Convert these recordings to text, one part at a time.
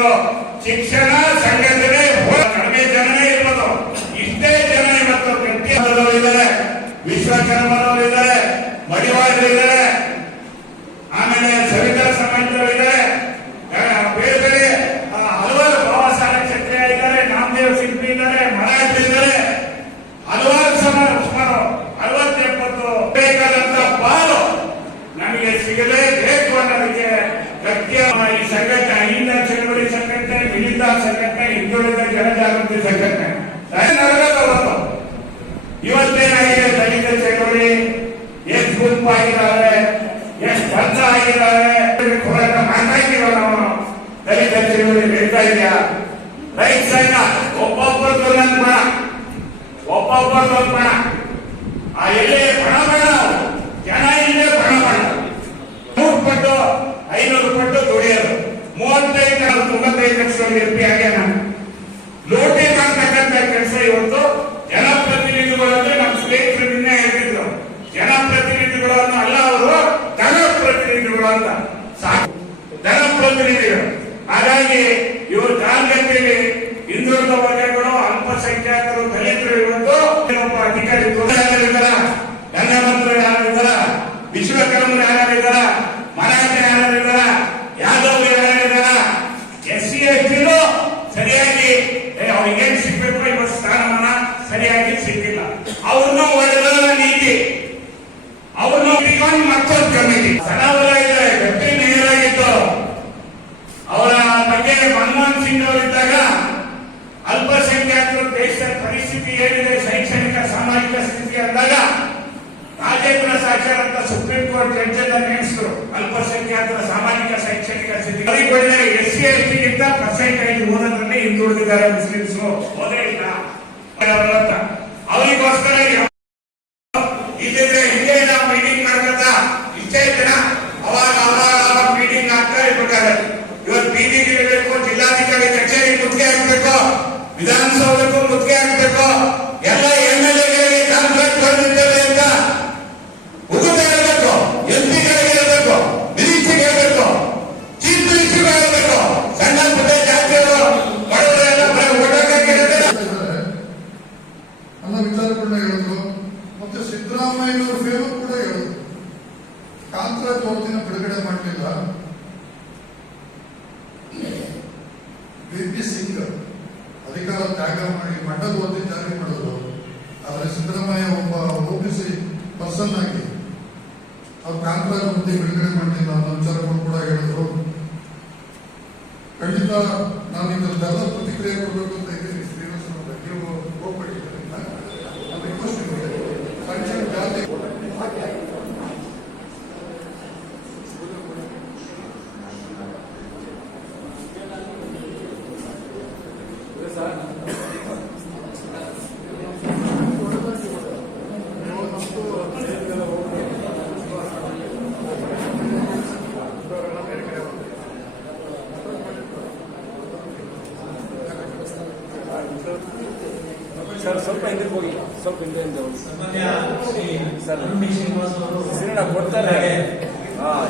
ಒಂದು ಶಿಕ್ಷಣ ಸಂಘಟನೆ ಕಡಿಮೆ ಜನನೇ ಇರ್ಬೋದು. ಇಷ್ಟೇ ಜನ ಇವತ್ತು ಪ್ರತಿಯೊಂದು ಇದ್ದಾರೆ. ವಿಶ್ವಕರ್ಮರು ಆ ಎಲೆ ಪ್ರಾಣ ಬೇಡ ಜನ ಇಲ್ಲದೆ ನೂರು ಪಟ್ಟು, ಐನೂರು ಪಟ್ಟು ದುಡಿಯೋದು. ಮೂವತ್ತೈದು ತೊಂಬತ್ತೈದು ಲಕ್ಷ ಆಗ್ಯಾನ ಖಂಡಿತ ನಾನು ಇದರದ್ದೆಲ್ಲ ಪ್ರತಿಕ್ರಿಯೆ ಕೊಡಬೇಕು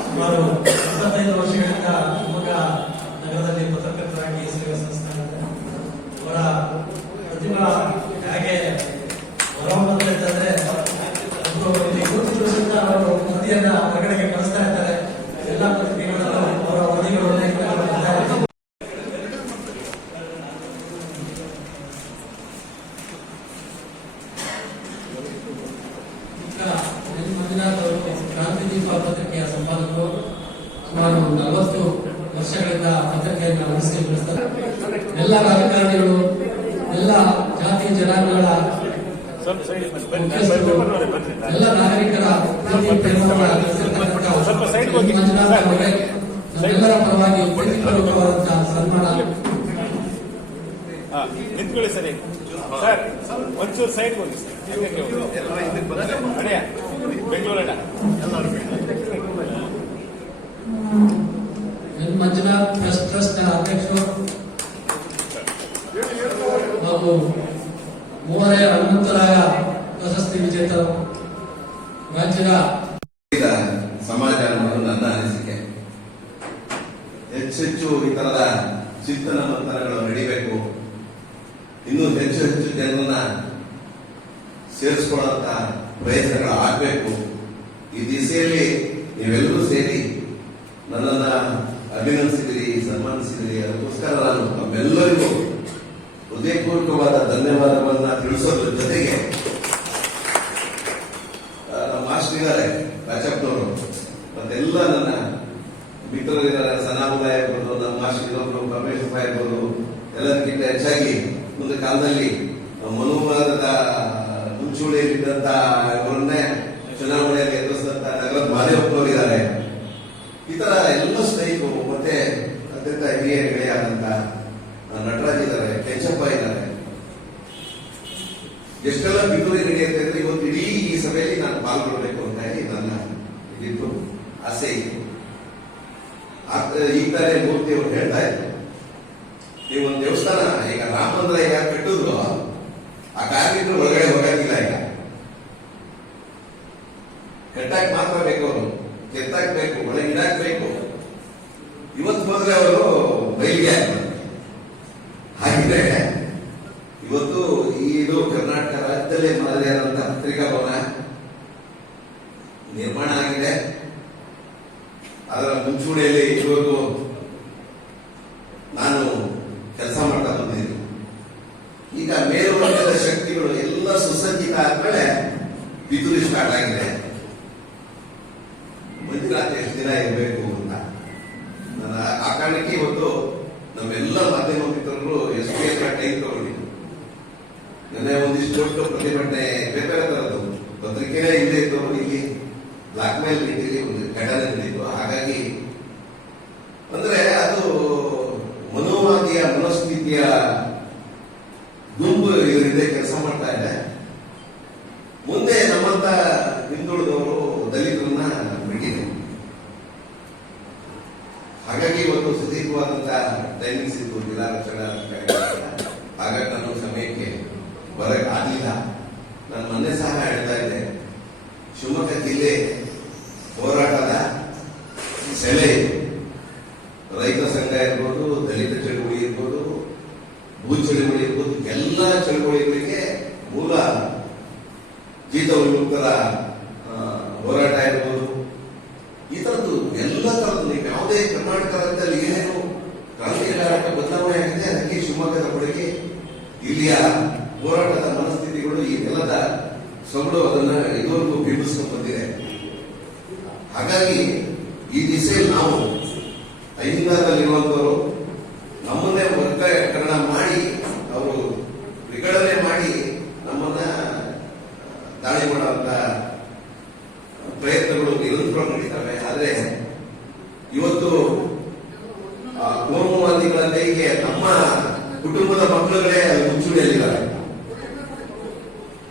ಸುಮಾರು ಇಪ್ಪತ್ತೈದು ವರ್ಷಗಳಿಂದ ಶಿವಮೊಗ್ಗ ನಗರದಲ್ಲಿ ಪತ್ರಕರ್ತರಾಗಿ ಸೇವೆ ಸಲ್ಲಿಸ್ತಾ ಇದ್ದಾರೆ. ಅವರ ಪ್ರತಿಭಾ ಹೇಗೆ ನಮ್ಮೆಲ್ಲರ ಪರವಾಗಿ ಪಂಡಿತರುಗಳಂತಹ ಸನ್ಮಾನ. ನಿಂತ್ಕೊಳ್ಳಿ ಸರಿ. ಸರ್ ಒಂಚೂರು ಸೈಡ್ ಹೋಗಿ. ಬೆಂಗಳೂರಣ್ಣ ಎನ್ ಮಂಜುನಾಥ್ ಮಂಜುನಾ ಅಧ್ಯಕ್ಷರು. ಮೂವರೇ ಹನುಮಂತರಾಯ ಪ್ರಶಸ್ತಿ ವಿಜೇತರು. ರಾಜ್ಯದ ಈ ತರದ ಚಿಂತನ ಮಂತನಗಳು ನಡೀಬೇಕು. ಇನ್ನೂ ಹೆಚ್ಚು ಹೆಚ್ಚು ಜನರನ್ನ ಸೇರಿಸ್ಕೊಳ್ಳುವಂತ ಪ್ರಯತ್ನಗಳು ಆಗಬೇಕು. ಈ ದಿಸೆಯಲ್ಲಿ ನೀವೆಲ್ಲರೂ ಸೇರಿ ನನ್ನನ್ನ ಅಭಿನಂದಿಸಿದಿರಿ, ಸನ್ಮಾನಿಸಿದಿರಿ. ಅದಕ್ಕೋಸ್ಕರ ನಾನು ತಮ್ಮೆಲ್ಲರಿಗೂ ಹೃದಯಪೂರ್ವಕವಾದ ಧನ್ಯವಾದಗಳನ್ನ ತಿಳಿಸೋದ್ರ ಜೊತೆಗೆ ಆ, ನಮ್ಮ ಮಾಸ್ಟರ್ ಇದ್ದಾರೆ ರಾಜಪ್ಪನವರು ಮತ್ತೆಲ್ಲ ನನ್ನ ಮಿತ್ರರಿದ್ದಾರೆ ಸನಾಮುಲ ಇರ್ಬೋದು ನಮ್ಮ ಮಾಸ್ಟರ್ ಇನ್ನೊಬ್ರು ರಮೇಶ್ ಭಾಯ್ ಇರ್ಬೋದು ಎಲ್ಲದಕ್ಕಿಂತ ಹೆಚ್ಚಾಗಿ ಒಂದು ಕಾಲದಲ್ಲಿ ಮನೋಹರದ ಮುಂಚೂಣಿಯಲ್ಲಿದ್ದಂತ ಇವರನ್ನೇ ಚುನಾವಣೆಯಲ್ಲಿ ಎದುರಿಸಿದಂತ ನಗರದ ಮಾದೇವಪ್ಪನವರಿದ್ದಾರೆ ಈ ತರ ಎಲ್ಲ ಸ್ನೇಹಿತರು ಮತ್ತೆ ಅತ್ಯಂತ ಹಿರಿಯ ಗೆಳೆಯಾದಂತ ನಟರಾಜ್ ಇದ್ದಾರೆ, ಕೆಂಚಪ್ಪ ಇದ್ದಾರೆ. ಎಷ್ಟೆಲ್ಲ ಬಿಗುರಿ ನಡೆಯುತ್ತೆ ಅಂದ್ರೆ ಇವತ್ತು ಇಡೀ ಈ ಸಭೆಯಲ್ಲಿ ನಾನು ಪಾಲ್ಗೊಳ್ಬೇಕು ಅಂತ ಹೇಳಿ ನನ್ನ ಇದಿತ್ತು ಆಸೆ ಇತ್ತು ಆತ- ಈ ತರ ಮೂರ್ತಿ ಅವರು ಹೇಳ್ತಾ ಇದ್ರು. ನೀವು ಒಂದು ದೇವಸ್ಥಾನ, ಈಗ ರಾಮ ಮಂದಿರ ಯಾರು ಆ ಕಾರ್ಮಿಕರು ಒಳಗಡೆ ಹೋಗಂಗಿಲ್ಲ ಈಗ. ಕಟ್ಟಾಕ್ ಮಾತ್ರ ಬೇಕು ಅವರು ಕೆತ್ತಾಕ್ಬೇಕು ಒಳಗೆ ಇಡಾಕ್ ಬೇಕು ಇವತ್ತು ಹೋದ್ರೆ ಅವರು ಬಯಲಿಗೆ ಆಗ್ತಾರೆ ಹಾಗಿದ್ರೆ ಇವತ್ತು ಈ ಇದು ಕರ್ನಾಟಕ ರಾಜ್ಯದಲ್ಲೇ ಮಾದರಿಯಾದಂತಹ ಪತ್ರಿಕಾ ಭವನ ನಿರ್ಮಾಣ ಆಗಿದೆ ಅದರ ಮುಂಚೂಣಿಯಲ್ಲಿ ಇದುವರೆಗೂ ನಾನು ಕೆಲಸ ಮಾಡ್ತಾ ಬಂದಿದ್ದೀನಿ ಈಗ ಮೇಲ್ವರ್ಗದ ಶಕ್ತಿಗಳು ಎಲ್ಲ ಸುಸಜ್ಜಿತ ಆದ್ಮೇಲೆ ಬಿದುರಿ ಸ್ಟಾರ್ಟ್ ಆಗಿದೆ. ಮಂಜುನಾಥ್ ಎಷ್ಟು ದಿನ ಇರಬೇಕು ಅಂತ ನನ್ನ ಆ ಕಾರಣಕ್ಕೆ ಇವತ್ತು ನಮ್ಮೆಲ್ಲ ಮಾಧ್ಯಮ ಮಿತ್ರರು ಎಸ್ ಪಿ ಹತ್ರ ಟೈಮ್ ತಗೊಂಡಿದ್ದು ನೆನ್ನೆ ಒಂದಿಷ್ಟು ದೊಡ್ಡ ಪ್ರತಿಭಟನೆ ಬೇರೆ ಬೇರೆ ತರದ್ದು ಪತ್ರಿಕೆನೇ ಇಲ್ಲದೆ ಇದ್ದವರು ಇಲ್ಲಿ ಬ್ಲಾಕ್ ಮೇಲ್ ರೀತಿಯಲ್ಲಿ ಒಂದು ಘಟನೆ ನಡೆಯಿತು ಹಾಗಾಗಿ ಅಂದ್ರೆ ಅದು ಮನೋವಾದಿಯ ಮನಸ್ಥಿತಿಯ ಗುಂಪು ಇದ್ರ ಹಿಂದೆ ಕೆಲಸ ಮಾಡ್ತಾ ಇದೆ ಮುಂದೆ ನಮ್ಮಂತ ಹಿಂದುಳಿದವರು ದಲಿತರನ್ನ ಬಿಟ್ಟಿದೆ ಹಾಗಾಗಿ ಇವತ್ತು ಸುದೀರ್ಘವಾದಂತ ಟೈಮಿಂಗ್ಸ್ ಇತ್ತು ಜಿಲ್ಲಾ ರಕ್ಷಣಾ ಹಾಗಾಗಿ ನಾನು ಸಮಯಕ್ಕೆ ಬರಕ್ ಆಗ್ಲಿಲ್ಲ ನಾನು ಮೊನ್ನೆ ಸಹ ಹೇಳ್ತಾ ಇದ್ದೆ. ಶಿವಮೊಗ್ಗ ಜಿಲ್ಲೆ ಹೋರಾಟದ ಸೆಲೆ ಇದು. ರೈತ ಸಂಘ ಇರ್ಬೋದು ದಲಿತ ಚಳವಳಿ ಇರ್ಬೋದು ಭೂ ಚಳವಳಿ ಇರ್ಬೋದು ಎಲ್ಲ ಚಳವಳಿಗಳಿಗೆ ಮೂಲ ಜೀತ ಉನ್ಮುಕ್ತರ ಆ, ಹೋರಾಟ ಇರ್ಬೋದು ಈ ತರದ್ದು ಎಲ್ಲ ತರದ್ದು ನೀವು ಯಾವುದೇ ಕರ್ನಾಟಕ ರಾಜ್ಯದಲ್ಲಿ ಏನೇನು ಕ್ರಾಂತಿಕಾರಕ ಬದಲಾವಣೆ ಆಗಿದೆ ಅದಕ್ಕೆ ಶಿವಮೊಗ್ಗದ ಕೊಡುಗೆ ಇಲ್ಲಿಯ ಹೋರಾಟದ ಮನಸ್ಥಿತಿಗಳು ಈ ನೆಲದ ಸೊಗಡು ಅದನ್ನ ಇದುವರೆಗೂ ಬಿಂಬಿಸ್ಕೊಂಡು ಬಂದಿದೆ ಹಾಗಾಗಿ ಈ ದಿಸೆಯಲ್ಲಿ ನಾವು ಅಹಿಂದದಲ್ಲಿರುವಂತವರು ನಮ್ಮನ್ನೇ ವರ್ಗೀಕರಣ ಮಾಡಿ ಅವರು ವಿಗಡಣೆ ಮಾಡಿ ನಮ್ಮನ್ನ ದಾಳಿ ಮಾಡುವಂತಹ ಪ್ರಯತ್ನಗಳು ನಿರಂತರ ನಡೀತವೆ ಆದ್ರೆ ಇವತ್ತು ಆ ಕೋಮುವಾದಿಗಳ ಕೈಗೆ ನಮ್ಮ ಕುಟುಂಬದ ಮಕ್ಕಳುಗಳೇ ಅಲ್ಲಿ ಮುಂಚೂಣಿಯಲ್ಲಿದ್ದಾರೆ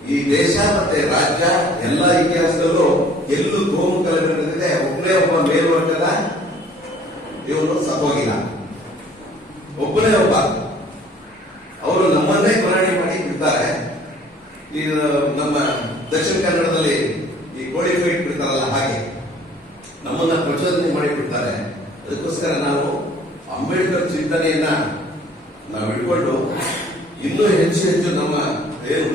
ಈ ದೇಶ ಮತ್ತೆ ರಾಜ್ಯ ಎಲ್ಲ ಇತಿಹಾಸದಲ್ಲೂ ಎಲ್ಲೂ ಕೋಮು ಕಲಬೆ ನಡೆದಿದೆ ಒಬ್ಬನೇ ಒಬ್ಬ ಮೇಲ್ವರ್ಗದ ಇವನು ಸತ್ತೋಗಿಲ್ಲ ಒಬ್ಬನೇ ಒಬ್ಬ ಅವರು ನಮ್ಮನ್ನೇ ಕೊರಣಿ ಮಾಡಿ ಬಿಡ್ತಾರೆ ಈ ನಮ್ಮ ದಕ್ಷಿಣ ಕನ್ನಡದಲ್ಲಿ ಈ ಕೋಳಿ ಫೈಟ್ ಬಿಡ್ತಾರಲ್ಲ ಹಾಗೆ ನಮ್ಮನ್ನ ಪ್ರಚೋದನೆ ಮಾಡಿ ಬಿಡ್ತಾರೆ ಅದಕ್ಕೋಸ್ಕರ ನಾವು ಅಂಬೇಡ್ಕರ್ ಚಿಂತನೆಯನ್ನ ನಾವು ಇಟ್ಕೊಂಡು ಇನ್ನೂ ಹೆಚ್ಚು ಹೆಚ್ಚು ನಮ್ಮ ಏನು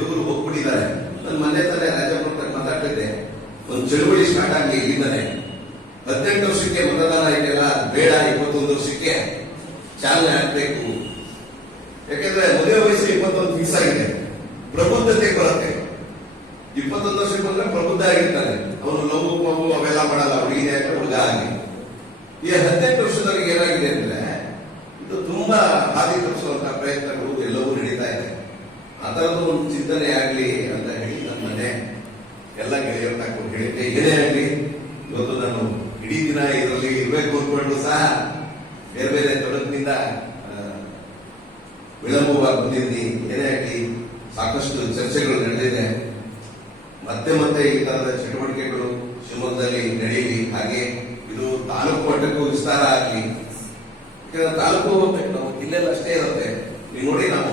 ಹುಡುಗರು ಮೊನ್ನೆ ತಾನೇ ರಾಜಪುರ ಮಾತಾಡ್ತಿದ್ದೆ. ಒಂದು ಚಳುವಳಿ ಸ್ಟಾರ್ಟ್ ಆಗಿ ಇದ್ದಾನೆ ಹದಿನೆಂಟು ವರ್ಷಕ್ಕೆ ಮತದಾನ ಇದೆಯಲ್ಲ ಬೇಡ, ಇಪ್ಪತ್ತೊಂದು ವರ್ಷಕ್ಕೆ ಚಾಲನೆ ಆಗ್ಬೇಕು. ಯಾಕಂದ್ರೆ ಮದುವೆ ವಯಸ್ಸು ಇಪ್ಪತ್ತೊಂದು ಫಿಕ್ಸ್ ಆಗಿದೆ. ಪ್ರಬುದ್ಧತೆ ಕೊರತೆ. ಇಪ್ಪತ್ತೊಂದು ವರ್ಷಕ್ಕೆ ಬಂದ್ರೆ ಪ್ರಬುದ್ಧ ಆಗಿರ್ತಾನೆ. ಅವನು ನೋವು ಮಗು ಅವೆಲ್ಲ ಮಾಡಲ್ಲ. ಹುಡುಗಿನೇ ಅಂತ ಹುಡುಗ ಆಗಿ. ಈ ಹದಿನೆಂಟು ವರ್ಷದವರಿಗೆ ಏನಾಗಿದೆ ಅಂದ್ರೆ, ಇದು ತುಂಬಾ ಹಾದಿ ತಪ್ಪಿಸುವಂತಹ ಪ್ರಯತ್ನಗಳು ಎಲ್ಲವೂ ನಡೀತಾ ತರದ ಒಂದು ಚಿಂತನೆ ಆಗಲಿ ಅಂತ ಹೇಳಿ ನನ್ನ ಮನೆ ಎಲ್ಲ ಗೆಳೆಯರ ಹೇಳಿದ್ದೆ. ಏನೇ ಆಗಲಿ, ಇವತ್ತು ನಾನು ಇಡೀ ದಿನ ಇದರಲ್ಲಿ ಇರಬೇಕು ಅಂದ್ಕೊಂಡು ಸಹ ಬೇರೆ ಬೇರೆ ತೊಡಕಿನಿಂದ ವಿಳಂಬವಾಗಿ ಬಂದಿದ್ದೀನಿ. ಏನೇ ಆಗಲಿ, ಸಾಕಷ್ಟು ಚರ್ಚೆಗಳು ನಡೆದಿದೆ. ಮತ್ತೆ ಮತ್ತೆ ಈ ತರದ ಚಟುವಟಿಕೆಗಳು ಶಿವಮೊಗ್ಗದಲ್ಲಿ ನಡೆಯಲಿ. ಹಾಗೆ ಇದು ತಾಲೂಕು ಮಟ್ಟಕ್ಕೂ ವಿಸ್ತಾರ ಆಗಲಿ. ಯಾಕಂದ್ರೆ ತಾಲೂಕು ಜಿಲ್ಲೆಯಲ್ಲಿ ಅಷ್ಟೇ ಇರುತ್ತೆ. ನೀವು ನೋಡಿ ನಾವು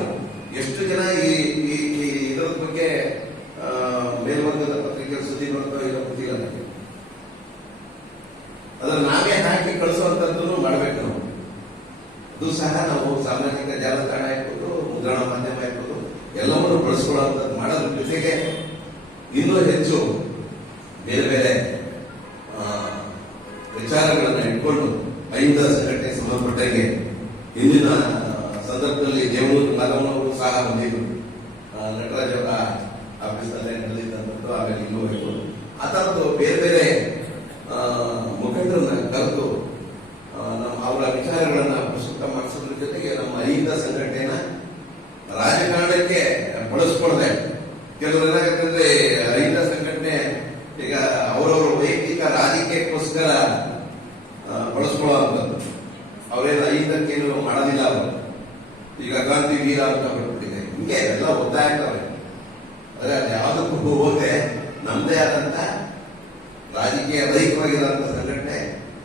ಎಷ್ಟು ಜನ ಈ ಈ ಇದರ ಬಗ್ಗೆ ಮೇಲ್ವರ್ಗದ ಪತ್ರಿಕೆ ಸುದ್ದಿ ಬರ್ತಾ ಇರೋ ಗೊತ್ತಿಲ್ಲ ನನಗೆ ಅದನ್ನ ನಾವೇ ಹಾಕಿ ಕಳಿಸುವಂತದ್ದು ಮಾಡಬೇಕು ನಾವು. ಅದು ಸಹ ನಾವು ಸಾಮಾಜಿಕ ಜಾಲತಾಣ ಇರ್ಬೋದು, ಮುದ್ರಣ ಮಾಧ್ಯಮ ಇರ್ಬೋದು, ಎಲ್ಲವನ್ನು ಬಳಸ್ಕೊಳ್ಳುವಂಥದ್ದು ಮಾಡೋದ್ರ ಜೊತೆಗೆ ಇನ್ನೂ ಹೆಚ್ಚು ಆ, ನಟರಾಜ್ ಅವರ ಆಫೀಸಲ್ಲೇ ನಡೆದಿದ್ದಂಥದ್ದು ಆಮೇಲೆ ಹೋಯ್ತು ಆ ಥರದ್ದು ಬೇರೆ ಬೇರೆ ಮುಖಂಡರನ್ನ ಕರೆದು ನಮ್ಮ ಅವರ ವಿಚಾರಗಳನ್ನ ಪ್ರಸ್ತುತ ಮಾಡಿಸೋದ್ರ ಜೊತೆಗೆ ನಮ್ಮ ಅಹಿಂದ ಸಂಘಟನೆನ ರಾಜಕಾರಣಕ್ಕೆ ಬಳಸ್ಕೊಳ್ದೆ ಕೆಲವರು ಏನಾಗತ್ತಂದ್ರೆ ಅಹಿಂದ ಸಂಘಟನೆ ಈಗ ಅವರವರ ವೈಯಕ್ತಿಕ ರಾಜಕೀಯಕ್ಕೋಸ್ಕರ ಆ, ಅವರೆಲ್ಲ ಅಹಿಂದಕ್ಕೇನು ಮಾಡೋದಿಲ್ಲ ಅವರು. ಈಗ ಗಾಂಧಿ ವೀರ ಅಂತ ಹಿಂಗೆ ಎಲ್ಲ ಒತ್ತಾಯ ಆಗ್ತವೆ ಆದ್ರೆ ಅದು ಯಾವುದಕ್ಕೂ ಹೋಗದೆ ನಮ್ಮದೇ ಆದಂತ ರಾಜಕೀಯ ರಹಿತವಾಗಿರುವಂತ ಸಂಘಟನೆ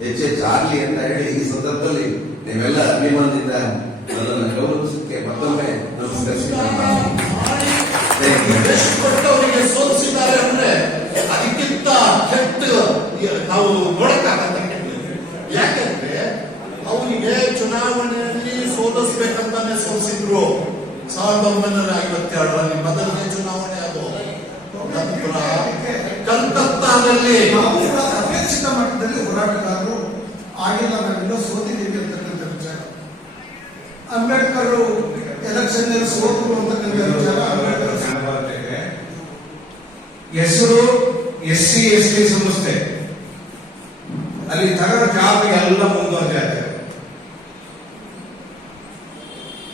ಎಚ್ ಎಚ್ ಅಂತ ಹೇಳಿ ಈ ಸಂದರ್ಭದಲ್ಲಿ ನೀವೆಲ್ಲ ಅಭಿಮಾನದಿಂದ ನನ್ನನ್ನು ಗೌರವಿಸಕ್ಕೆ ಮತ್ತೊಮ್ಮೆ ನಮಸ್ಕರಿಸಿದ್ದೇನೆ ಅವರಿಗೆ ಸೋಲಿಸಿದ್ದಾರೆ ಅಂದ್ರೆ ಅದಕ್ಕಿಂತ ಕೆಟ್ಟ ನಾವು ನೋಡಕ್ಕಾಗತ್ತ ಯಾಕಂದ್ರೆ ಅವನಿಗೆ ಚುನಾವಣೆಯಲ್ಲಿ ಸೋಲಿಸ್ಬೇಕಂತಾನೆ ಸೋಲಿಸಿದ್ರು ಸಾವಿರದ ಒಂಬೈನೂರ ಐವತ್ತೆರಡರಲ್ಲಿ ಮೊದಲನೇ ಚುನಾವಣೆ ಅದು ನಂತರ ನಾವು ಕೂಡ ಅಪೇಕ್ಷಿತ ಮಟ್ಟದಲ್ಲಿ ಹೋರಾಟಗಾರರು ಆಗಿಲ್ಲ ನಾವೆಲ್ಲ ಸೋತಿದ್ದೀವಿ ಅಂತಕ್ಕಂಥ ವಿಚಾರ. ಅಂಬೇಡ್ಕರ್ ಎಲೆಕ್ಷನ್ ಸೋತರು ಅಂತಕ್ಕಂಥ ವಿಚಾರ ಅಂಬೇಡ್ಕರ್ ಹೆಸರು ಎಸ್ ಸಿ ಎಸ್ ಟಿ ಸಂಸ್ಥೆ. ಅಲ್ಲಿ ತಗರ ಜಾಬ್ ಎಲ್ಲ ಮುಂದುವರೆದಿದೆ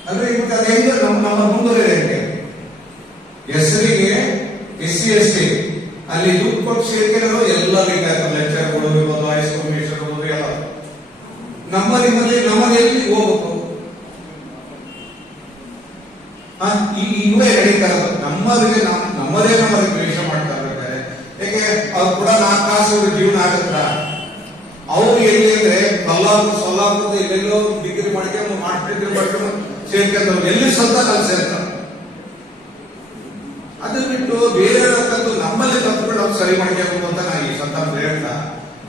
ಅಂದ್ರೆ ಇವತ್ತು ಅದು ಹೆಂಗೆ ನಮ್ಮ ನಮ್ಮ ಮುಂದುವರಿದೆ ಹೆಸರಿಗೆ ಎಸ್ ಸಿ ಎಸ್ ಟಿ ಅಲ್ಲಿ ದುಡ್ಡು ಕೊಟ್ಟು ಸೇರ್ಕೊಳ್ಳೋ ಎಲ್ಲ ಬೇಕಾಗ್ತದೆ ಲೆಕ್ಚರ್ಗಳು ಇರ್ಬೋದು ಹೈಸ್ಕೂಲ್ ಮೇಸ್ಟರ್ ಇರ್ಬೋದು ಎಲ್ಲ ನಮ್ಮ ನಿಮ್ಮಲ್ಲಿ ನಮ್ಮಲ್ಲಿ ಎಲ್ಲಿ ಹೋಗ್ಬೇಕು? ಇವೇ ನಡೀತಾ ಇರೋದು ನಮ್ಮದಿಗೆ ನಮ್, ನಮ್ಮದೇ ನಮ್ಮಲ್ಲಿ ದ್ವೇಷ ಮಾಡ್ತಾ ಇರ್ತಾರೆ ಯಾಕೆ ಅವ್ರು ಕೂಡ ನಾಲ್ಕು ಕಾಸು ಜೀವನ ಆಗತ್ತ? ಅವ್ರು ಎಲ್ಲಿ ಅಂದ್ರೆ ಬಲ್ಲಾಪುರ ಸೊಲ್ಲಾಪುರದ ಎಲ್ಲೆಲ್ಲೋ ಡಿಗ್ರಿ ಮಾಡ್ಕೊಂಡು ಮಾಸ್ಟರ್ ಡಿಗ್ರಿ ಮಾಡ್ಕೊಂಡು ಸೇರ್ಕೊಂಡ್ರು ಎಲ್ಲಿ ಸ್ವಂತ ಅಲ್ಲಿ ಸೇರ್ತಾರೆ ಅದು ಬಿಟ್ಟು ಬೇರೆ ಸರಿ ಮಾಡ್ಕೋಬೇಕು ಅಂತ ನಾನು ಈ ಸಂದರ್ಭ ಹೇಳ್ತಾ.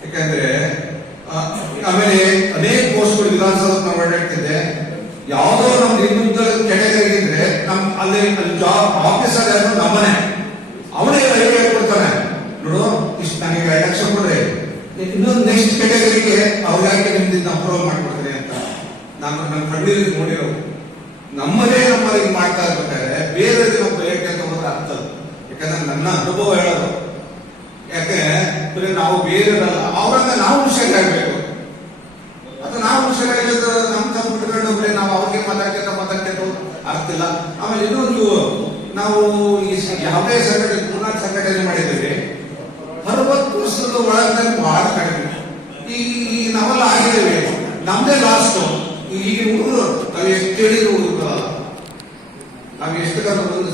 ಯಾಕಂದ್ರೆ ಆಮೇಲೆ ಅನೇಕ ಪೋಸ್ಟ್ಗಳು ವಿಧಾನಸೌಧ ನಾವು ಓಡಾಡ್ತಿದ್ದೆ ಯಾವುದೋ ನಮ್ದು ಇನ್ನೊಂದು ಕೆಟಗರಿ ಇದ್ರೆ ನಮ್ ಅಲ್ಲಿ ಜಾಬ್ ಆಫೀಸರ್ ಯಾರು ನಮ್ಮನೆ. ಅವನೇ ರೈಲ್ವೆ ಕೊಡ್ತಾನೆ? ನೋಡು, ಇಷ್ಟು ನನಗೆ ಐದು ಲಕ್ಷ ಕೊಡ್ರಿ. ಇನ್ನೊಂದು ನೆಕ್ಸ್ಟ್ ಕೆಟಗರಿಗೆ ಅವ್ರಿಗಾಗಿ ನಿಮ್ದಿಂದ ಅಪ್ರೂವ್ ಮಾಡ್ಕೊಡ್ತೀನಿ ಅಂತ. ನಾನು ನನ್ನ ಕಣ್ಣೀರಿಗೆ ನೋಡಿರೋ ನಮ್ಮದೇ ನಮ್ಮಲ್ಲಿ ಮಾಡ್ತಾ ಇರ್ಬೇಕಾದ್ರೆ ಬೇರೆ ಬಯಕೆ ಅಂತ ಹೋದ್ರೆ ಅರ್ಥ. ಯಾಕಂದ್ರೆ ನನ್ನ ಅನುಭವ ಬರೀ ನಾವು ಬೇರೆದಲ್ಲ. ಅವರನ್ನ ನಾವು ಹುಷಾರಾಗಬೇಕು ಅದು ನಾವು ಹುಷಾರಾಗಿದ್ದು ನಮ್ಮ ತಪ್ಪು ಬಿಟ್ಕೊಂಡು ಬರೀ ನಾವು ಅವ್ರಿಗೆ ಮಾತಾಡ್ತೇವೆ ಮಾತಾಡ್ತೇವೆ ಆಗ್ತಿಲ್ಲ. ಆಮೇಲೆ ಇನ್ನೊಂದು, ನಾವು ಈ ಯಾವುದೇ ಸಂಘಟನೆ ಪುನಃ ಸಂಘಟನೆ ಮಾಡಿದ್ದೀವಿ. ಅರವತ್ತು ವರ್ಷದ ಒಳಗೆ ಬಹಳ ಕಡಿಮೆ. ಈ ನಾವೆಲ್ಲ ಆಗಿದ್ದೇವೆ. ನಮ್ದೇ ಲಾಸ್ಟ್ ಈಗ ಹುಡುಗರು, ನಾವು ಎಷ್ಟು ಹೇಳಿದ್ರು ನಾವು ಎಷ್ಟು ಕಾಲ ಒಂದು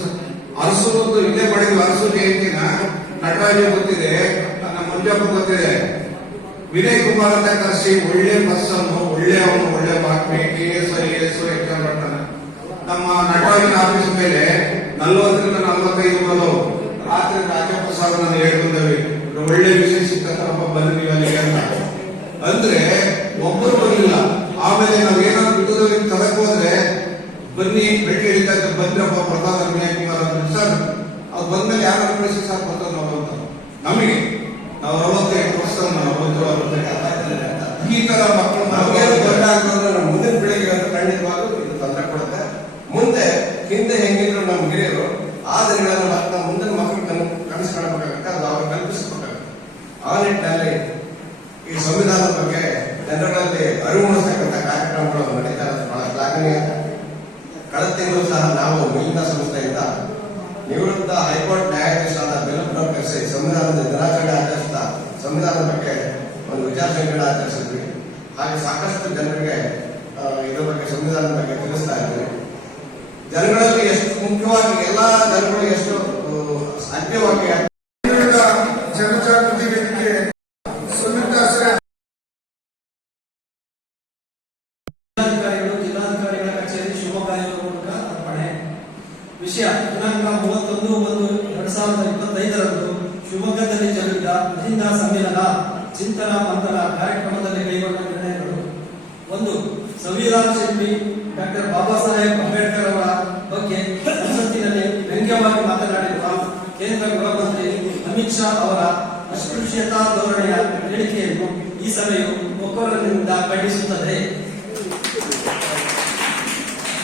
ಅರಸು ಇಲ್ಲೇ ಪಡೆದು ಅರಸು ಜಯಂತಿನ ನಟರಾಜ ಗೊತ್ತಿದೆ. ಮಂಜಪ್ಪ ಗೊತ್ತಿದೆ. ವಿನಯ್ ಕುಮಾರ್ ಅಂತ ಕರೆಸಿ ಒಳ್ಳೆ ಪರ್ಸನ್ ಒಳ್ಳೆ ಅವನು ಒಳ್ಳೆ ಬಾತ್ಮಿ K S I S exam ಮಾಡ್ತಾನೆ ನಮ್ಮ ನಟರಾಜಿನ ಆಫೀಸ್ ಮೇಲೆ ನಲ್ವತ್ತರಿಂದ ನಲ್ವತ್ತೈದು ಬರೋ ರಾತ್ರಿ ರಾಜಪ್ರಸಾದ್ ನಾನು ಹೇಳ್ಕೊಂಡವಿ ಒಳ್ಳೆ ವಿಷಯ ಸಿಕ್ಕತ್ತಪ್ಪ ಬಂದ್ರಿ ಅಲ್ಲಿಗೆ ಅಂತ. ಅಂದ್ರೆ ಒಬ್ಬರು ಬರಲಿಲ್ಲ. ಆಮೇಲೆ ನಾವು ಏನಾದ್ರು ಬಿಟ್ಟದಲ್ಲಿ ತರಕ್ ಹೋದ್ರೆ ಬನ್ನಿ ಬೆಟ್ಟಿ ಹಿಡಿತಾ ಬಂದ್ರಪ್ಪ ಪ್ರತಾಪ್, ವಿನಯ್ ಕುಮಾರ್ ಅಂದ್ರೆ ಸರ್ ಅದು ಬಂದ್ಮೇಲೆ ಯಾರು ಕಳಿಸಿ ಸರ್ ಅಂತ? ನಮಗೆ. ನಾವು ಅರವತ್ತೈದು ವರ್ಷ ನಾವು ಈ ತರ ಮಕ್ಕಳು ನಮಗೇನು ನಾವು ದೊಡ್ಡ ಆಗ್ತದೆ ನಮ್ಮ ಮುಂದಿನ ಬೆಳಿಗ್ಗೆ ಅಂತ ಖಂಡಿತವಾಗ್ಲೂ ಇದು ತೊಂದರೆ ಕೊಡುತ್ತೆ. ಮುಂದೆ ಹಿಂದೆ ಹೆಂಗಿದ್ರು ನಮ್ಮ ಹಿರಿಯರು ಆ ದಿನಗಳನ್ನು ಮತ್ತೆ ನಮ್ಮ ಮುಂದಿನ ಮಕ್ಕಳು ಕನ್ ಕನಸು ಕಾಣಬೇಕಾಗುತ್ತೆ ಅದು ಅವ್ರಿಗೆ ಕಲ್ಪಿಸಬೇಕಾಗುತ್ತೆ ಆ ನಿಟ್ಟಿನಲ್ಲಿ ಈ ಸಂವಿಧಾನದ ಬಗ್ಗೆ ಜನರಲ್ಲಿ ಅರಿವು ಮೂಡಿಸ್ತಕ್ಕಂಥ ಕಾರ್ಯಕ್ರಮಗಳು ನಡೀತಾ ಇರೋದು ಬಹಳ ಶ್ಲಾಘನೀಯ ಕಳೆದ ತಿಂಗಳು ಸಹ ನಾವು ಮಿಲಿತ ಸಂಸ್ಥೆಯಿಂದ ನಿವೃತ್ತ ಹೈಕೋರ್ಟ್ ನ್ಯಾಯಾಧೀಶರಾದ ಬೆಲ್ಲಪ್ಪನವ್ರು ಕರೆಸಿ ಸಂವಿಧಾನದ ದಿನಾಚರಣೆ ಆಚರಿಸ್ತಾ ಸಂವಿಧಾನದ ಬಗ್ಗೆ ಒಂದು ವಿಚಾರ ಸಂಕಿರಣ ಆಚರಿಸಿದ್ವಿ ಹಾಗೆ ಸಾಕಷ್ಟು ಜನರಿಗೆ ಆ, ಇದ್ರ ಬಗ್ಗೆ ಸಂವಿಧಾನದ ಬಗ್ಗೆ ತಿಳಿಸ್ತಾ ಇದ್ವಿ ಜನಗಳಲ್ಲಿ ಎಷ್ಟು ಮುಖ್ಯವಾಗಿ ಎಲ್ಲಾ ಜನಗಳಿಗೆ ಎಷ್ಟು ಆ, ಸಾಧ್ಯವಾಗಿ ಕನ್ನಡ ಜನಜಾಗೃತಿ ವೇದಿಕೆ ಸಂಯುಕ್ತಾಶ್ರಯ ಜಿಲ್ಲಾಧಿಕಾರಿಗಳು ಜಿಲ್ಲಾಧಿಕಾರಿಗಳ ಕಚೇರಿ ಶಿವಮೊಗ್ಗ ಇವರ ಮೂಲಕ ಅರ್ಪಣೆ ವಿಷಯ. ದಿನಾಂಕ ಮೂವತ್ತೊಂದು ಒಂದು ಎರಡ್ ಸಾವಿರದ ಇಪ್ಪತ್ತೈದರಂದು ಶಿವಮೊಗ್ಗದಲ್ಲಿ ಜರುಗಿದ ಅಹಿಂದ ಸಮ್ಮೇಳನ ಚಿಂತನ ಮಂಥನ ಕಾರ್ಯಕ್ರಮದಲ್ಲಿ ಕೈಗೊಂಡ ನಿರ್ಣಯಗಳು. ಒಂದು ಸಂವಿಧಾನ ಶಿಲ್ಪಿ ಡಾಕ್ಟರ್ ಬಾಬಾ ಸಾಹೇಬ್ ಅಂಬೇಡ್ಕರ್ ಅವರ ಬಗ್ಗೆ ಸಂಸತ್ತಿನಲ್ಲಿ ವ್ಯಂಗ್ಯವಾಗಿ ಅಮಿತ್ ಶಾ ಅವರ ಅಸ್ಪೃಶ್ಯತಾ ಧೋರಣೆಯ ಹೇಳಿಕೆಯನ್ನು ಈ ಸಭೆಯು ಒಕ್ಕೊರಲಿನಿಂದ ಖಂಡಿಸುತ್ತದೆ.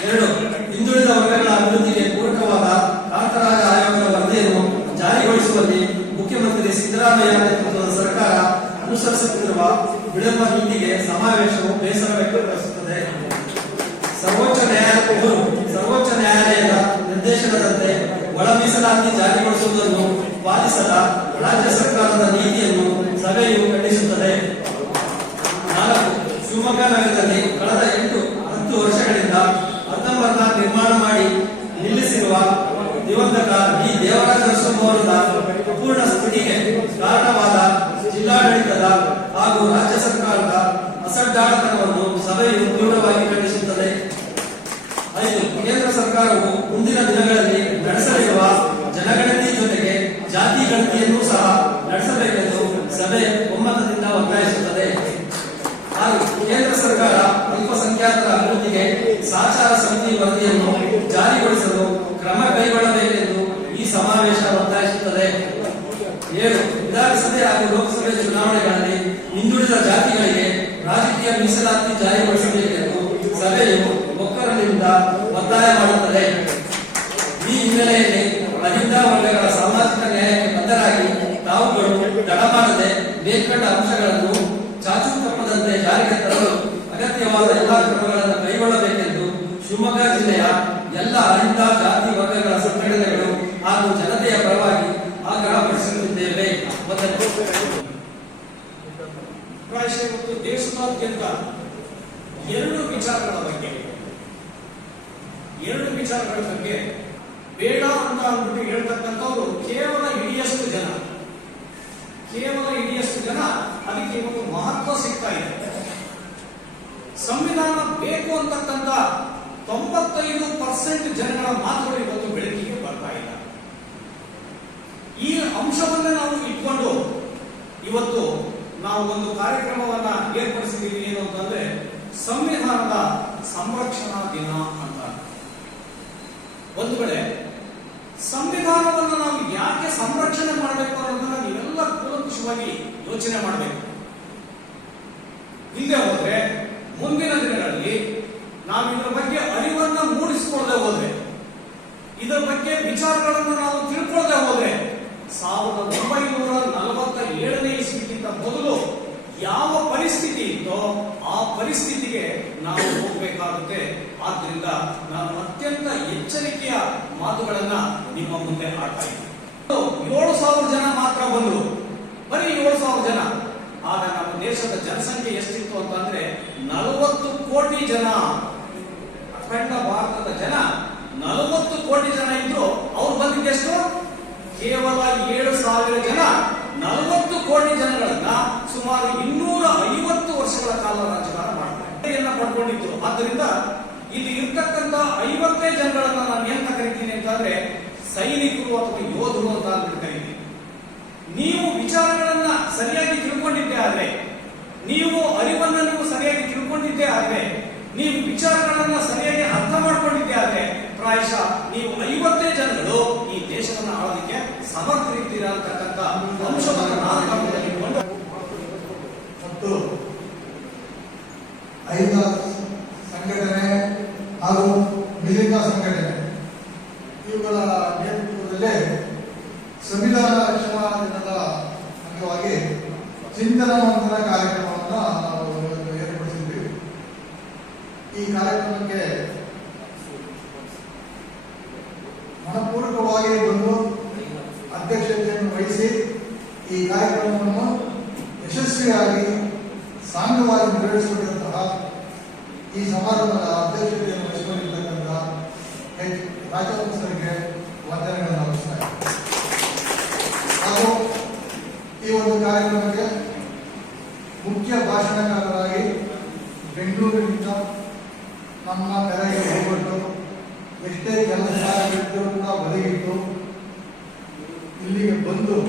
ಎರಡು, ಹಿಂದುಳಿದ ವರ್ಗಗಳ ಅಭಿವೃದ್ಧಿಗೆ ಪೂರಕವಾದ ಕಾಂತರಾಜ ಆಯೋಗದ ವರದಿಯನ್ನು ಜಾರಿಗೊಳಿಸುವಲ್ಲಿ ಮುಖ್ಯಮಂತ್ರಿ ಸಿದ್ದರಾಮಯ್ಯ ನೇತೃತ್ವದ ಸರ್ಕಾರ ಅನುಸರಿಸುತ್ತಿರುವ ವಿಳಂಬ ನೀತಿಗೆ ಸಮಾವೇಶವು ಬೇಸರ ವ್ಯಕ್ತಪಡಿಸುತ್ತದೆ. ಸರ್ವೋಚ್ಚ ನ್ಯಾಯಾಲಯ ಸರ್ವೋಚ್ಚ ನ್ಯಾಯಾಲಯದ ನಿರ್ದೇಶನದಂತೆ ಒಳ ಮೀಸಲಾತಿ ಜಾರಿಗೊಳಿಸುವುದನ್ನು ಪಾಲಿಸದ ರಾಜ್ಯ ಸರ್ಕಾರದ ನೀತಿಯನ್ನು ಸಭೆಯು ಖಂಡಿಸುತ್ತದೆ. ನಾಲ್ಕು, ಶಿವಮೊಗ್ಗ ನಗರದಲ್ಲಿ ಅವರ ಅಪೂರ್ಣ ಸ್ಥಿತಿಗೆ ಕಾರಣವಾದ ಜಿಲ್ಲಾಡಳಿತದ ಹಾಗೂ ರಾಜ್ಯ ಸರ್ಕಾರದ ಅಸಡ್ಡಾಡತನವನ್ನು ಸಭೆಯು ಪೂರ್ಣವಾಗಿ ಖಂಡಿಸುತ್ತದೆ. ಐದು, ಕೇಂದ್ರ ಸರ್ಕಾರವು ಮುಂದಿನ ದಿನಗಳಲ್ಲಿ ನಡೆಸಲಿರುವ ಜನಗಣತಿ ಜೊತೆಗೆ ಜಾತಿ ಗಣತಿಯನ್ನು ಸಹ ನಡೆಸಬೇಕೆಂದು ಸಭೆ ಒಮ್ಮತದಿಂದ ಒತ್ತಾಯಿಸುತ್ತದೆ. ಹಾಗೂ ಕೇಂದ್ರ ಸರ್ಕಾರ ಅಲ್ಪಸಂಖ್ಯಾತರ ಅಭಿವೃದ್ಧಿಗೆ ಸಹಚಾರ ಸಮಿತಿ ವರದಿಯನ್ನು ಜಾರಿಗೊಳಿಸಲು ಕ್ರಮ ಕೈಗೊಳ್ಳಬೇಕೆಂದು ಈ ಸಮಾವೇಶ ಒತ್ತಾಯಿಸುತ್ತದೆ ಏಳು ವಿಧಾನಸಭೆ ಹಾಗೂ ಲೋಕಸಭೆ ಚುನಾವಣೆಗಳಲ್ಲಿ ಹಿಂದುಳಿದ ಜಾತಿಗಳಿಗೆ ರಾಜಕೀಯ ಮೀಸಲಾತಿ ಜಾರಿಗೊಳಿಸಬೇಕೆಂದು ಸಭೆಯು ಒಕ್ಕರಲಿನಿಂದ ಒತ್ತಾಯ ಮಾಡುತ್ತದೆ ಈ ಹಿನ್ನೆಲೆಯಲ್ಲಿ ಅಹಿಂದ ವರ್ಗಗಳ ಸಾಮಾಜಿಕ ನ್ಯಾಯಕ್ಕೆ ಬದ್ಧರಾಗಿ ತಾವುಗಳು ತಡ ಮಾಡದೆ ಮೇಲ್ಕಂಡ ಅಂಶಗಳನ್ನು ಚಾಚು ತಪ್ಪದಂತೆ ಜಾರಿಗೆ ತರಲು ಅಗತ್ಯವಾದ ಎಲ್ಲಾ ಕ್ರಮಗಳನ್ನು ಕೈಗೊಳ್ಳಬೇಕೆಂದು ಶಿವಮೊಗ್ಗ ಜಿಲ್ಲೆಯ ಎಲ್ಲ ಅಹಿಂದ ಜಾತಿ ವರ್ಗಗಳ ಸಂಘಟನೆಗಳು ಹಾಗೂ ಜನತೆಯ ಪರವಾಗಿ ಆಗ್ರಹಪಡಿಸುತ್ತಿದ್ದೇವೆ ಪಡಿಸುತ್ತಿದ್ದೇವೆ. ಇವತ್ತು ದೇಶದಾದ್ಯಂತ ಎರಡು ವಿಚಾರಗಳ ಬಗ್ಗೆ. ಎರಡು ವಿಚಾರಗಳ ಬಗ್ಗೆ ಬೇಡ ಅಂತ ಅಂದ್ಬಿಟ್ಟು ಹೇಳ್ತಕ್ಕಂಥವ್ರು ಕೇವಲ ಹಿಡಿಯಷ್ಟು ಜನ. ಕೇವಲ ಹಿಡಿಯಷ್ಟು ಜನ ಅದಕ್ಕೆ ಒಂದು ಮಹತ್ವ ಸಿಗ್ತಾ ಇದೆ. ಸಂವಿಧಾನ ಬೇಕು ಅಂತಕ್ಕಂಥ ತೊಂಬತ್ತೈದು ಪರ್ಸೆಂಟ್ ಜನಗಳ ಮಾತುಗಳು ಇವತ್ತು ಬೆಳಕಿಗೆ ಬರ್ತಾ ಇಲ್ಲ. ಈ ಅಂಶವನ್ನೇ ನಾವು ಇಟ್ಕೊಂಡು ಇವತ್ತು ನಾವು ಒಂದು ಕಾರ್ಯಕ್ರಮವನ್ನ ಏರ್ಪಡಿಸಿದ್ದೀವಿ ಏನು ಅಂತಂದ್ರೆ ಸಂವಿಧಾನದ ಸಂರಕ್ಷಣಾ ದಿನ ಅಂತ. ಒಂದು ವೇಳೆ ಸಂವಿಧಾನವನ್ನು ನಾವು ಯಾಕೆ ಸಂರಕ್ಷಣೆ ಮಾಡಬೇಕು ಅನ್ನೋದನ್ನ ನೀವೆಲ್ಲ ಕೂಲಂಕುಷವಾಗಿ ಯೋಚನೆ ಮಾಡಬೇಕು. ಹಿಂದೆ ಹೋದ್ರೆ ಮುಂದಿನ ದಿನಗಳಲ್ಲಿ ನಾವು ಇದರ ಬಗ್ಗೆ ಅರಿವನ್ನ ಮೂಡಿಸಿಕೊಳ್ಳದೆ ಹೋದ್ರೆ, ಇದರ ಬಗ್ಗೆ ವಿಚಾರಗಳನ್ನು ನಾವು ತಿಳ್ಕೊಳ್ಳದೆ ಹೋದ್ರೆ ಸಾವಿರದ ಒಂಬೈನೂರ ನಲವತ್ತ ಏಳನೇ ಇಸ್ವಿಗಿಂತ ಮೊದಲು ಯಾವ ಪರಿಸ್ಥಿತಿ ಇತ್ತೋ ಆ ಪರಿಸ್ಥಿತಿಗೆ ನಾವು ಹೋಗಬೇಕಾಗುತ್ತೆ. ಆದ್ರಿಂದ ನಾನು ಅತ್ಯಂತ ಎಚ್ಚರಿಕೆಯ ಮಾತುಗಳನ್ನ ನಿಮ್ಮ ಮುಂದೆ ಆಡ್ತಾ ಏಳು ಸಾವಿರ ಜನ ಮಾತ್ರ ಬಂದರು. ಬರೀ ಏಳು ಸಾವಿರ ಜನ. ಆಗ ನಮ್ಮ ದೇಶದ ಜನಸಂಖ್ಯೆ ಎಷ್ಟಿತ್ತು ಅಂತಂದ್ರೆ ನಲವತ್ತು ಕೋಟಿ ಜನ. ಅಖಂಡ ಭಾರತದ ಜನ ನಲವತ್ತು ಕೋಟಿ ಜನ ಇದ್ರು. ಅವ್ರು ಬಂದಿದ್ದೆಷ್ಟು ಕೇವಲ ಏಳು ಸಾವಿರ ಜನ. ನಲವತ್ತು ಕೋಟಿ ಜನಗಳನ್ನ ಸುಮಾರು ಇನ್ನೂರ ಐವತ್ತು ವರ್ಷಗಳ ಕಾಲ ರಾಜಕಾರಣ ಮಾಡ್ತಾರೆ. ಪಡ್ಕೊಂಡಿತ್ತು ಆದ್ದರಿಂದ ಇಲ್ಲಿ ಇರ್ತಕ್ಕಂಥ ಐವತ್ತೇ ಜನಗಳನ್ನ ನಾನು ಎಂತ ಕರಿತೀನಿ ಅಂತಂದ್ರೆ ಸೈನಿಕರು ಅಥವಾ ಯೋಧರು ಅಂತ ಅಂದ್ಬಿಟ್ಟು ಕರೀತೀವಿ ನೀವು ವಿಚಾರಗಳನ್ನ ಸರಿಯಾಗಿ ತಿಳ್ಕೊಂಡಿದ್ದೆ ಆದ್ರೆ, ನೀವು ಅರಿವನ್ನ ನೀವು ಸರಿಯಾಗಿ ತಿಳ್ಕೊಂಡಿದ್ದೆ ಆದ್ರೆ, ನೀವು ವಿಚಾರಗಳನ್ನ ಸರಿಯಾಗಿ ಅರ್ಥ ಮಾಡ್ಕೊಂಡಿದ್ದೆ ಆದ್ರೆ, ಪ್ರಾಯಶಃ ನೀವು ಐವತ್ತೇ ಜನಗಳು ಈ ದೇಶವನ್ನು ಆಳೋದಕ್ಕೆ ಸಮರ್ಥರಿದ್ದೀರಾ ಅಂತಕ್ಕಂಥ ಅಂಶವನ್ನು ನಾನು ಇಟ್ಕೊಂಡು ಮತ್ತು ಸಂಘಟನೆ ಹಾಗೂ ಮಿಲಿಂದ ಸಂಘಟನೆ. ಇವುಗಳ ಸಂವಿಧಾನ ರಕ್ಷಣಾ ದಿನದ ಅಂಗವಾಗಿ ಚಿಂತನ ಮಂಥನ ಕಾರ್ಯಕ್ರಮವನ್ನು ನಾವು ಏರ್ಪಡಿಸಿದ್ವಿ. ಈ ಕಾರ್ಯಕ್ರಮಕ್ಕೆ ಮನಪೂರ್ವಕವಾಗಿ ಬಂದು ಅಧ್ಯಕ್ಷತೆಯನ್ನು ವಹಿಸಿ ಈ ಕಾರ್ಯಕ್ರಮವನ್ನು ಯಶಸ್ವಿಯಾಗಿ ಸಾಂಗವಾಗಿ ನೆರವೇರಿಸಿಕೊಂಡಂತಹ ಈ ಸಮಾರಂಭದ ಅಧ್ಯಕ್ಷತೆಯನ್ನು ವಹಿಸಿಕೊಂಡಿರ್ತಕ್ಕಂಥ ಎಚ್ ರಾಜವಂಶರಿಗೆ ವಂದನೆಗಳನ್ನು ಅರ್ಪಿಸ್ತಾ ಇದ್ದೀನಿ. ಹಾಗೂ ಈ ಒಂದು ಕಾರ್ಯಕ್ರಮಕ್ಕೆ ಮುಖ್ಯ ಭಾಷಣಕಾರರಾಗಿ ಬೆಂಗಳೂರಿನಿಂದ ನಮ್ಮ ಕರೆಗೆ ಹೋಗ್ಬಿಟ್ಟು ಎಷ್ಟೇ ಕೆಲಸ ಕೂಡ ಬದಿಗಿಟ್ಟು ಇಲ್ಲಿಗೆ ಬಂದು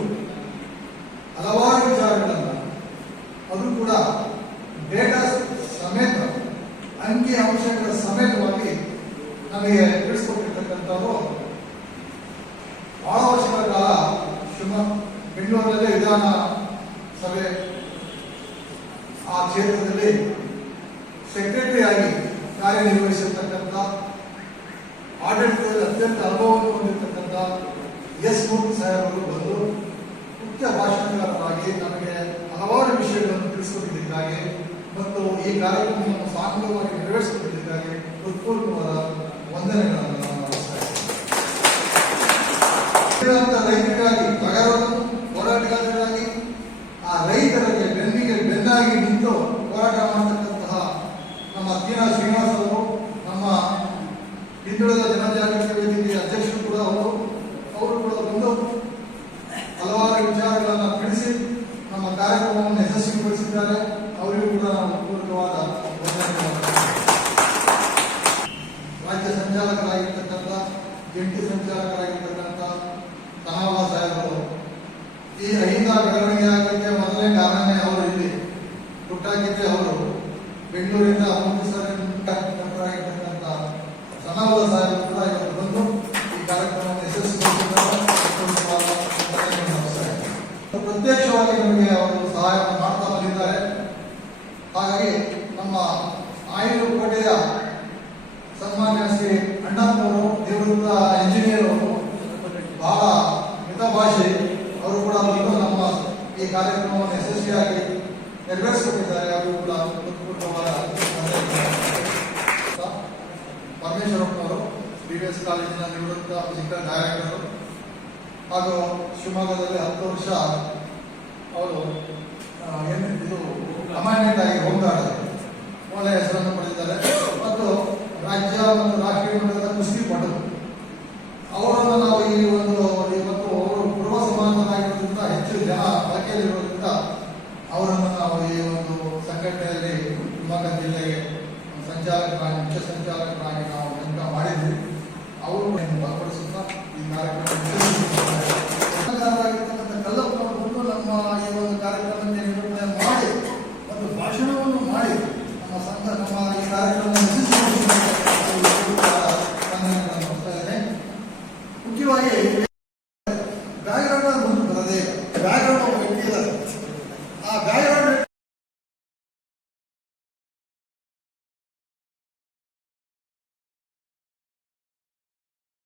ಇಲಾಖೆ ನಮಗೆ ಅವರು ಸಹಾಯವನ್ನು ಮಾಡ್ತಾ ಬಂದಿದ್ದಾರೆ. ಹಾಗಾಗಿ ನಮ್ಮ ಆಯರು ಕೋಟೆಯ ಸನ್ಮಾನ್ಯ ಶ್ರೀ ಅಣ್ಣಪ್ಪನವರು ನಿವೃತ್ತ ಇಂಜಿನಿಯರ್ ಅವರು ಬಹಳ ಮಿತಭಾಷೆ ಅವರು ಕೂಡ ಬಂದು ನಮ್ಮ ಈ ಕಾರ್ಯಕ್ರಮವನ್ನು ಯಶಸ್ವಿಯಾಗಿ ನೆರವೇರಿಸಿಕೊಂಡಿದ್ದಾರೆ ಅವರು ಕೂಡ ಉತ್ಪೂರ್ಣವಾದ ಪರಮೇಶ್ವರಪ್ಪನವರು ಬಿ ಎಸ್ ಕಾಲೇಜಿನ ನಿವೃತ್ತ ಜಿಲ್ಲಾ ಡೈರೆಕ್ಟರ್ ಹಾಗೂ ಶಿವಮೊಗ್ಗದಲ್ಲಿ ಹತ್ತು ವರ್ಷ ಅವರು ಏನು ಇದು ಅಮಾನ್ಯತಾಗಿ ಹೋಗ್ತಾರೆ ಒಳ್ಳೆಯ ಹೆಸರನ್ನು ಪಡೆದಿದ್ದಾರೆ. ಮತ್ತು ರಾಜ್ಯ ಮತ್ತು ರಾಷ್ಟ್ರೀಯ ಮಟ್ಟದ ಕುಸ್ತಿ ಪಡೆದು ಅವರನ್ನು ನಾವು